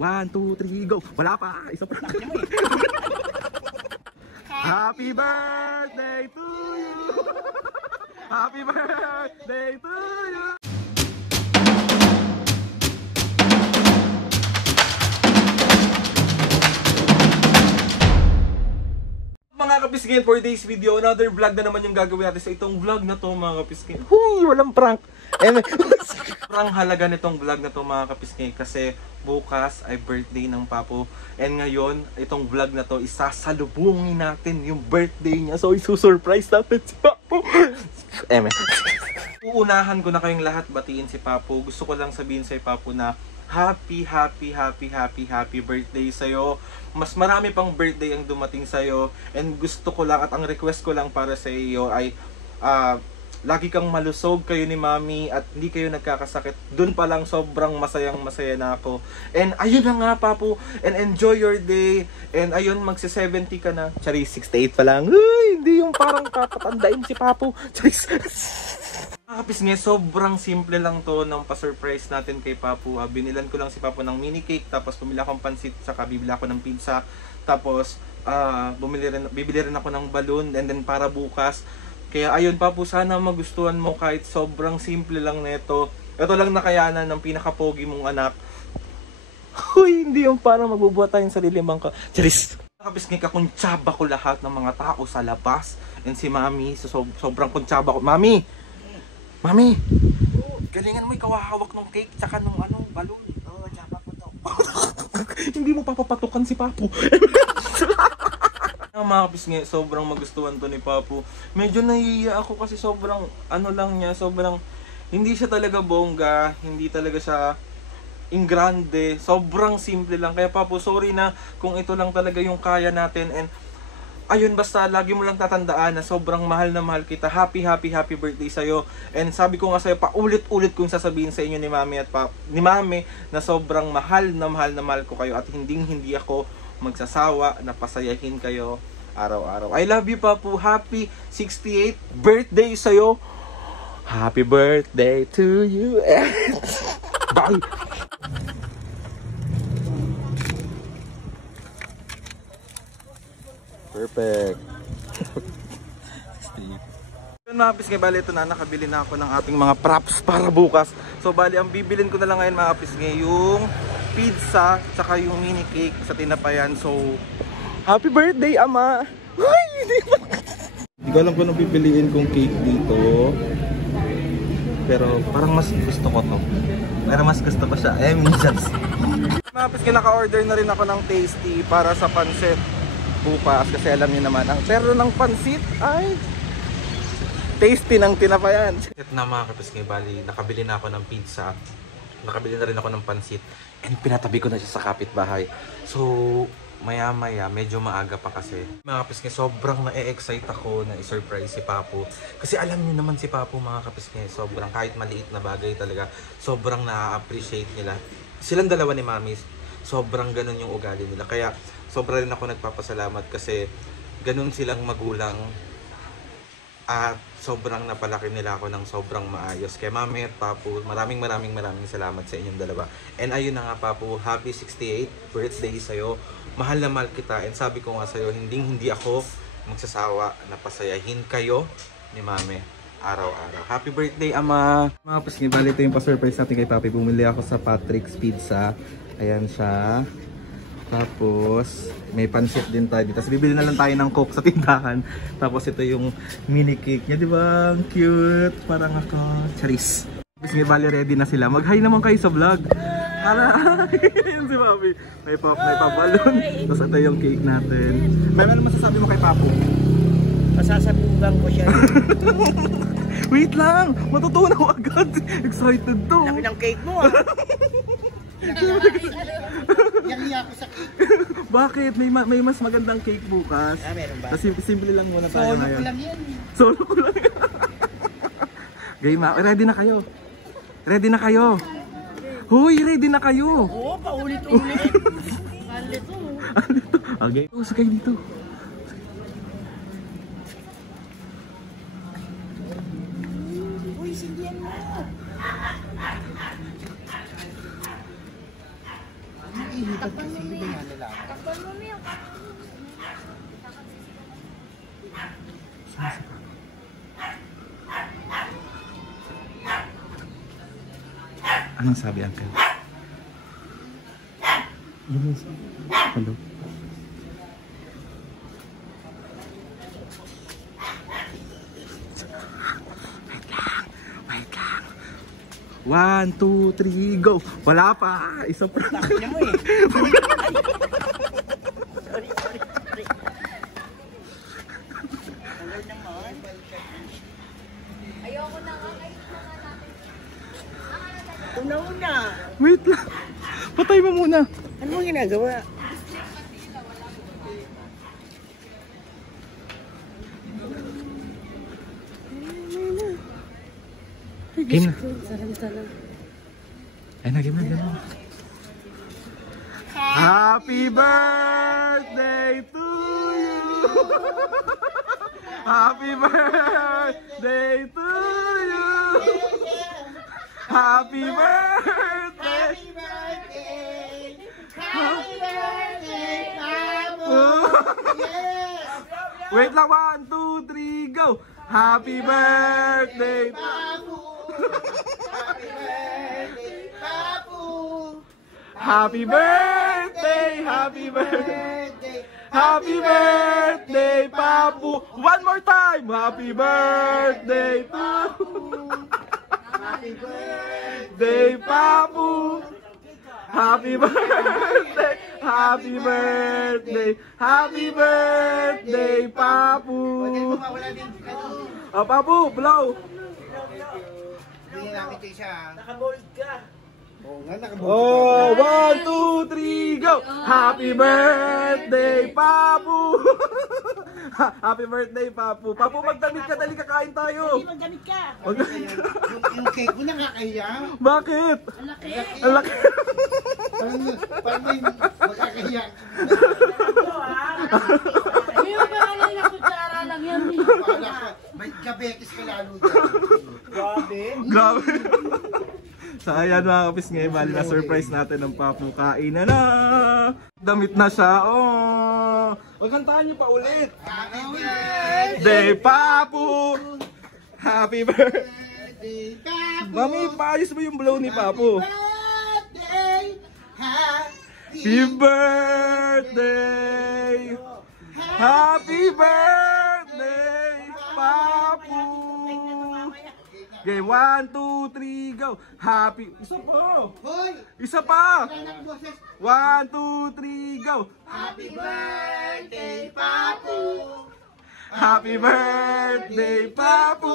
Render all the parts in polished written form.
1, 2, 3, go. Wala pa. Isa pa. Happy birthday to you. Happy birthday to you. Mga kapiskin, for today's video, another vlog na naman yung gagawin natin sa itong vlog na to, mga kapiskin. Huy, walang prank. Parang halaga nitong vlog na to, mga kapiskin, kasi bukas ay birthday ng Papo. And ngayon, itong vlog na to, isasalubungin natin yung birthday niya. So, isusurprise natin si Papo. Uunahan ko na kayong lahat batiin si Papo. Gusto ko lang sabihin sa Papo na happy birthday sa'yo. Mas marami pang birthday ang dumating sa'yo. And gusto ko lang at ang request ko lang para sa iyo ay lagi kang malusog kayo ni Mami at hindi kayo nagkakasakit. Doon pa lang sobrang masaya na ako. And ayun na nga, Papo. And enjoy your day. And ayun, magsi-70 ka na. Charis, 68 pa lang. Uy, hindi yung parang papatandain si Papo. Charis. Kapis nga, sobrang simple lang to ng pa-surprise natin kay Papu. Binilan ko lang si Papu ng mini cake, tapos bumili akong pansit, saka bibili ako ng pizza, tapos bibili rin ako ng balloon, and then para bukas. Kaya ayun, Papu, sana magustuhan mo kahit sobrang simple lang nito. Ito lang nakayanan ng pinaka-pogi mong anak. Huy, hindi yung parang magbubuhat tayong sarili bangka. Charis! Kapis nga, kuntsaba ko lahat ng mga tao sa labas. And si Mami, sobrang kuntsaba ko. Mami, galingan mo ikaw hawak ng cake tsaka ng balloon. Oo, tsaka papatok. Hindi mo papapatukan si Papu. Mga kapis nga, sobrang magustuhan to ni Papu. Medyo nahihiya ako kasi sobrang sobrang hindi siya talaga bongga, hindi talaga siya ingrande, sobrang simple lang. Kaya Papu, sorry na kung ito lang talaga yung kaya natin. And ayun, basta lagi mo lang tatandaan na sobrang mahal na mahal kita. Happy birthday sa'yo. And sabi ko nga sa'yo, paulit-ulit kong sasabihin sa inyo ni Mami at ni Mami na sobrang mahal na mahal ko kayo at hindi ako magsasawa na pasayahin kayo araw-araw. I love you, Papu. Happy 68th birthday sa'yo. Happy birthday to you. Bye! Perfect. Yun mga kapis, bali ito na, nakabili na ako ng ating mga props para bukas. So bali, ang bibilin ko na lang ngayon mga kapis, yung pizza tsaka yung mini cake sa tinapayan. So, happy birthday, Ama! Ay, hindi ko alam kung anong pipiliin kong cake dito. Pero parang mas gusto ko to. Pero mas gusto ko siya. Minsan. Mga kapis, naka-order na rin ako ng tasty para sa pancit bukas, kasi alam niyo naman ang pero ng pansit ay tasty ng tinapayan. Ito na mga kapisngay, bali nakabili na ako ng pizza, nakabili na rin ako ng pansit, and pinatabi ko na siya sa kapitbahay. So maya medyo maaga pa kasi. Mga kapisngay, sobrang na-excite ako na i-surprise si Papu. Kasi alam niyo naman si Papu mga kapisngay, sobrang kahit maliit na bagay talaga, sobrang na-appreciate nila. Silang dalawa ni Mami, sobrang ganun yung ugali nila. Kaya sobra rin ako nagpapasalamat kasi ganun silang magulang at sobrang napalaki nila ako ng sobrang maayos. Kaya Mami at Papu, maraming salamat sa inyong dalawa. And ayun na nga, Papu, happy 68th birthday sa'yo. Mahal na mahal kita, and sabi ko nga sa'yo, hindi ako magsasawa na pasayahin kayo ni Mami araw-araw. Happy birthday, Ama! Mga pasingin, bali ito yung pa-surprise natin kay Papi. Bumili ako sa Patrick's Pizza. Ayan siya. Tapos, may pansit din tayo dito. Tapos, bibili na lang tayo ng Coke sa tindahan. Tapos, ito yung mini cake niya. Diba? Ang cute. Parang ako. Charis. Tapos, may bali ready na sila. Mag-hi naman kayo sa vlog. Hala! Yan si Papi. May pa-balloon. Tapos, ito yung cake natin. May ano masasabi mo kay Papu? Masasabugan ko siya. Wait lang! Matutunaw agad! Excited to! Laki ng cake mo, Yari ako sa cake. Bakit? May mas magandang cake bukas. Meron ba? Kasi simple lang muna tayo ngayon. Solo ko lang yan. Solo ko lang. Game, ready na kayo? Ready na kayo? Hoy, ready na kayo? Oo, paulit-ulit. Alito. Okay. Sakay dito. Uy, sindihan mo. Takpan mo niya. Takpan mo niya. Anong sabi, Uncle? Hello. Wait lang. 1, 2, 3, go! Wala pa! Isa pa. Takpan mo eh. Sorry. Tagal naman. Ayoko na nga kayo na nga natin. Una-una. Wait lang. Patay mo muna. Ano mo ginagawa? Game na. Salam-salam. Ay na, game na. Happy birthday to you! Happy birthday to you! Happy birthday! Happy birthday, Pabo! Yes! Wait lang, 1, 2, 3, go! Happy birthday! Pabo! Happy birthday, Pabo! Happy birthday! Happy birthday! Happy birthday, Papu! One more time! Happy birthday, Papu! Happy Day, birthday! Papu! Happy birthday! Happy birthday! Happy birthday, Papu! Mawala din. Oh, Papu, blow! Bigyan namin ito isa. Nakabold ka. Oo nga, nakabold Oh, 1, 2, 3, go! Happy birthday, Papu! Happy birthday, Papu! Papu, magdamit ka, dali kakain tayo! Hindi, magdamit ka. Magdamit ka. Yung cake mo nakakahiya. Bakit? Ang laki. Ang laki! Parang may magkakahiya. Hindi mo ba kanina kutsara lang yan? Wala ka. May diabetes ka lalo dyan. Grabe. Grabe! So ayan mga kapis ngayon, bali na surprise natin ng Papu. Kain na na! Damit na siya, oh! Magkantahan niyo pa ulit! Happy birthday, Day, Papu! Happy birthday! Papu! Mami, paayos mo yung blow ni Papu. Birthday! Happy birthday! Happy birthday, Papu! Okay, 1, 2, 3, go! Happy... Isa pa! Hoy! Isa pa! Anak boses. 1, 2, 3, go! Happy birthday, Papu! Happy birthday, Papu!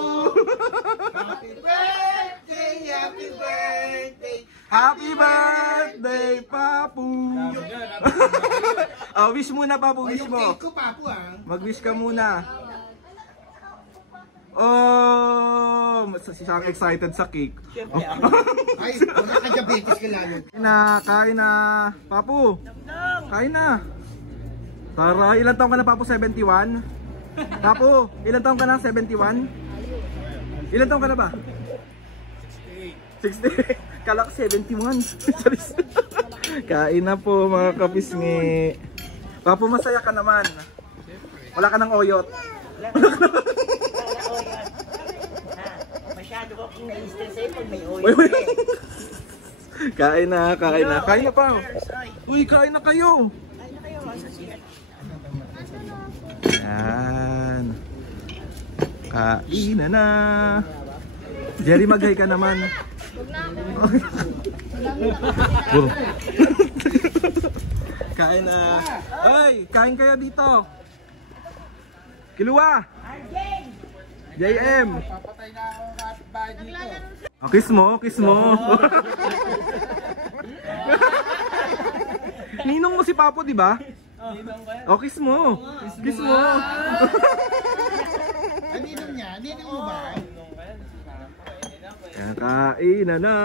Happy birthday, happy birthday! Happy birthday, Papu! Oh, wish muna, Papu, wish Yung mo. cake ko, Papu, ah. Mag-wish ka muna. Oh, siyang excited sa cake. Ay, wala ka diabetes ka lalo. Kain na. Papu, kain na. Tara, ilan taong ka na, Papu? 71? Papu, ilan taong ka na? 71? Ilan taong ka na ba? 68. 68. Kala ko 71. Kain na po mga kapisngi. Papu, masaya ka naman. Wala ka ng oyot. Masyado akong na-instant sa'yo pag may oil. Uy. Kain na, kain na. Kain na pa. Uy, kain na kayo. Ay, na kayo, asa siya. Yan. Kain na na. Jerry, mag-hi ka naman. Huwag na ako. Bro. Kain na. Ay, kain kayo dito. Kiluwa. JM. Papatay na ako kapitbahay dito. Oh, kiss mo, kiss mo. Ninong mo si Papo, di ba? Oh, kiss mo. Kiss mo. Ninong niya? Ninong mo ba? Kain na na.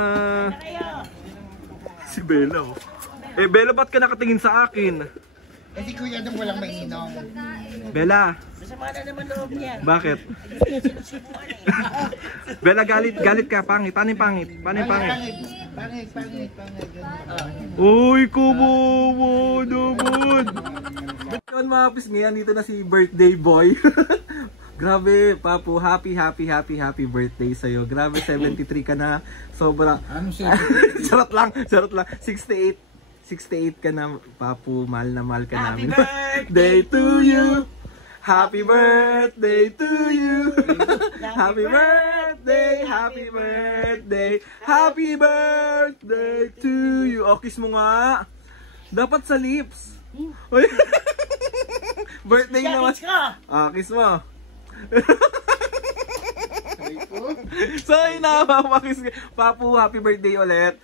Si Bella. Oh. Eh, Bella, ba't ka nakatingin sa akin? Eh, si Kuya nung walang may ninong. Bella, Masama na naman loob niya. bakit? Bella, galit ka, pangit. Paano yung pangit? Paano yung pangit? Pangit. Uy, kubo naman. Ba't mga pisngi, dito na si birthday boy. Grabe, Papu, happy birthday sa'yo. Grabe, 73 ka na. Sobra. Ano siya? Charot lang. 68 ka na, Papu. Mahal na mahal ka Happy namin. birthday to you. Happy birthday to you. Happy birthday to you. O, kiss mo nga. Dapat sa lips. Uy. Birthday naman. Kiss mo. So, Papu, happy birthday ulit.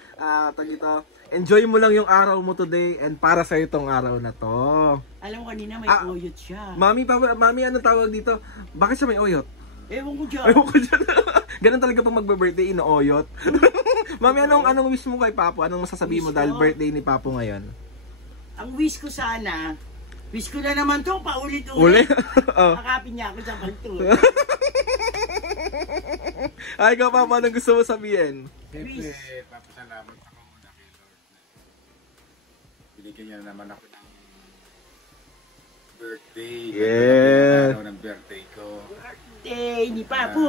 Ito. Enjoy mo lang yung araw mo today and para sa itong araw na to. Alam ko kanina may oyot siya. Mami, anong tawag dito? Bakit siya may oyot? Ewan ko dyan. Ganun talaga pag magbe-birthday, ino-oyot. Mami, anong wish mo kay Papu? Anong masasabihin mo dahil birthday ni Papu ngayon? Ang wish ko sana, wish ko na naman to, Uli? paulit-ulit. Oh. Akapin niya ako sa kanto. Ay, ikaw Papu, anong gusto mo sabihin? Siyempre, papasalamat ako muna kay Lord. Binigyan niya naman ako ng birthday. Yes. Araw ng birthday ko. Birthday ni Papu.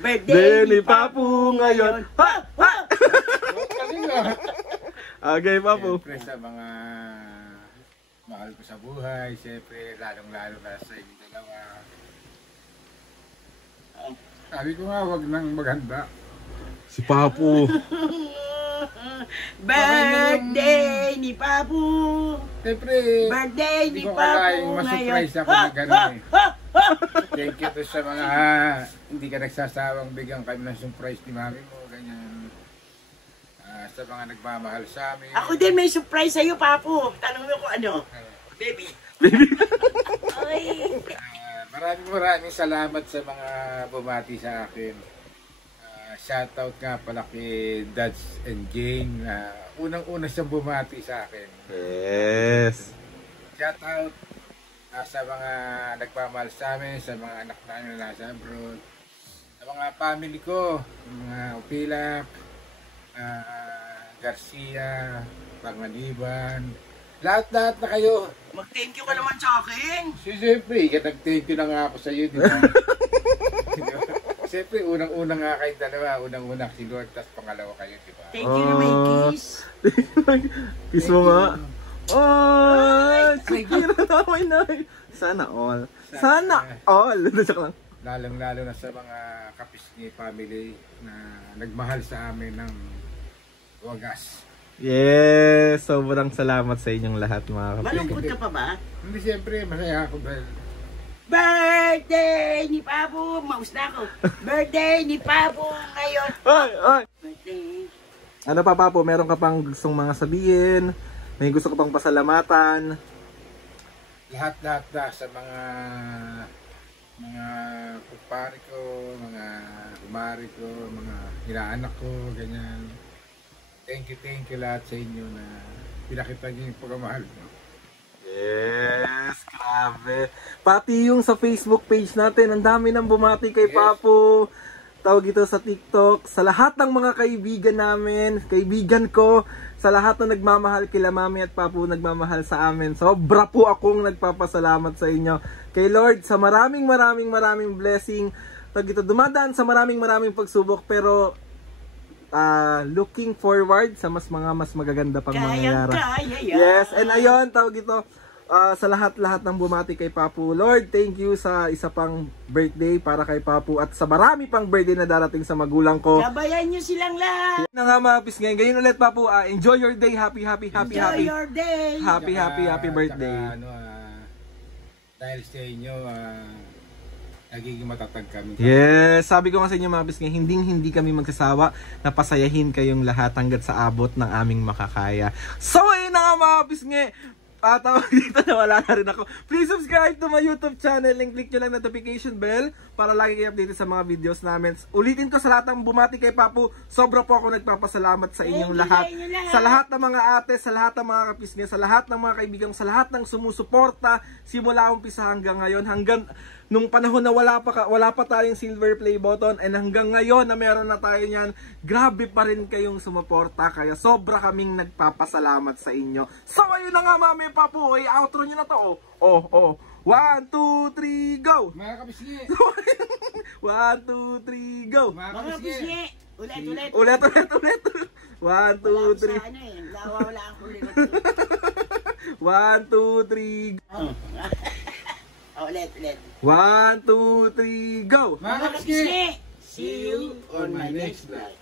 Birthday ni Papu ngayon. Ha! Ha! Okay, Papu. Siyempre sa mga mahal ko sa buhay, siyempre lalong-lalo na sa inyo dalawa. Sabi ko nga, wag nang maghanda. Si Papu. Birthday ni Papu. Siyempre, Birthday hindi ni ko Papu kalaing ngayon. ma-surprise ako na gano'n eh. Thank you to sa mga hindi ka nagsasawang bigyan kami ng surprise ni mami mo, ganyan. Sa mga nagmamahal sa amin. Ako din may surprise sa'yo, Papu. Tanong mo kung ano. Baby. Ay. Maraming salamat sa mga bumati sa akin. Shoutout nga pala kay Dads and Jane. Unang-una siyang bumati sa akin. Yes. Shoutout sa mga nagmamahal sa amin, sa mga anak namin na nasa abroad, sa mga family ko, mga Upilak, Garcia, Pangaliban, lahat na kayo. Mag-thank you ka naman sa akin. Siyempre, nag-thank you na nga ako sa iyo, di ba? Siyempre, unang-una nga kayo dalawa, unang-una si Lord, tapos pangalawa kayo, di ba? Thank you na may kiss. Kiss mo nga. Oh, sige na naman na. Sana all. Sana all. Joke lang. Lalong-lalo na sa mga Kapisngi family na nagmahal sa amin ng wagas. Yes, sobrang salamat sa inyong lahat mga kapatid. Malungkot ka pa ba? Hindi, siyempre, masaya ako dahil Birthday ni Papu. Maus na ako. Birthday ni Papu ngayon. Ay! Birthday. Ano pa Papu, meron ka pang gustong mga sabihin? May gusto ka pang pasalamatan? lahat na sa mga kumpare ko, mga kumari ko, mga inaanak ko, ganyan. Thank you lahat sa inyo na pinakita niyo yung pagmamahal mo. Yes, grabe. Pati yung sa Facebook page natin, ang dami nang bumati kay Papu. Tawag ito sa TikTok, sa lahat ng mga kaibigan namin, kaibigan ko, sa lahat na nagmamahal kila Mami at Papu, nagmamahal sa amin. Sobra po akong nagpapasalamat sa inyo. Kay Lord, sa maraming blessing. Tawag ito, dumadaan sa maraming pagsubok, pero looking forward sa mas magaganda pang mangyayari. Yes, and ayun, tawag ito, sa lahat ng bumati kay Papu. Lord, thank you sa isa pang birthday para kay Papu at sa marami pang birthday na darating sa magulang ko. Gabayan nyo silang lahat. Yan na nga mga pis ngayon. Ganyan ulit Papu, enjoy your day. Happy Enjoy your day. Happy birthday. Dahil sa inyo, nagiging matatag kami. Yes, sabi ko nga sa inyo mga pis ngayon, hindi kami magsasawa na pasayahin kayong lahat hanggat sa abot ng aming makakaya. So ayun na nga mga pis ngayon. tawag dito na wala na rin ako. Please subscribe to my YouTube channel and click nyo lang notification bell para lagi kayo updated sa mga videos namin. Ulitin ko sa lahat ng bumati kay Papu, sobra po ako nagpapasalamat sa inyong lahat. Sa lahat ng mga ate, sa lahat ng mga kapisngi, sa lahat ng mga kaibigan, sa lahat ng sumusuporta simula umpisa hanggang ngayon, hanggang nung panahon na wala pa tayong silver play button and hanggang ngayon na meron na tayo niyan, grabe pa rin kayong sumuporta, kaya sobra kaming nagpapasalamat sa inyo. So ayun na nga Mami Papu, outro nyo na to. Oh. 1, 2, 3, go! Mga kapisngi! 1, 2, 3, go! Mga Mga kapisngi! bisye. Ulit. Ulit. 1, 2, 3. Wala ang kuligot. 1, 2, 3. Ulit. 1, 2, 3, go! Mga Mga kapisngi! bisye. See you on my next vlog.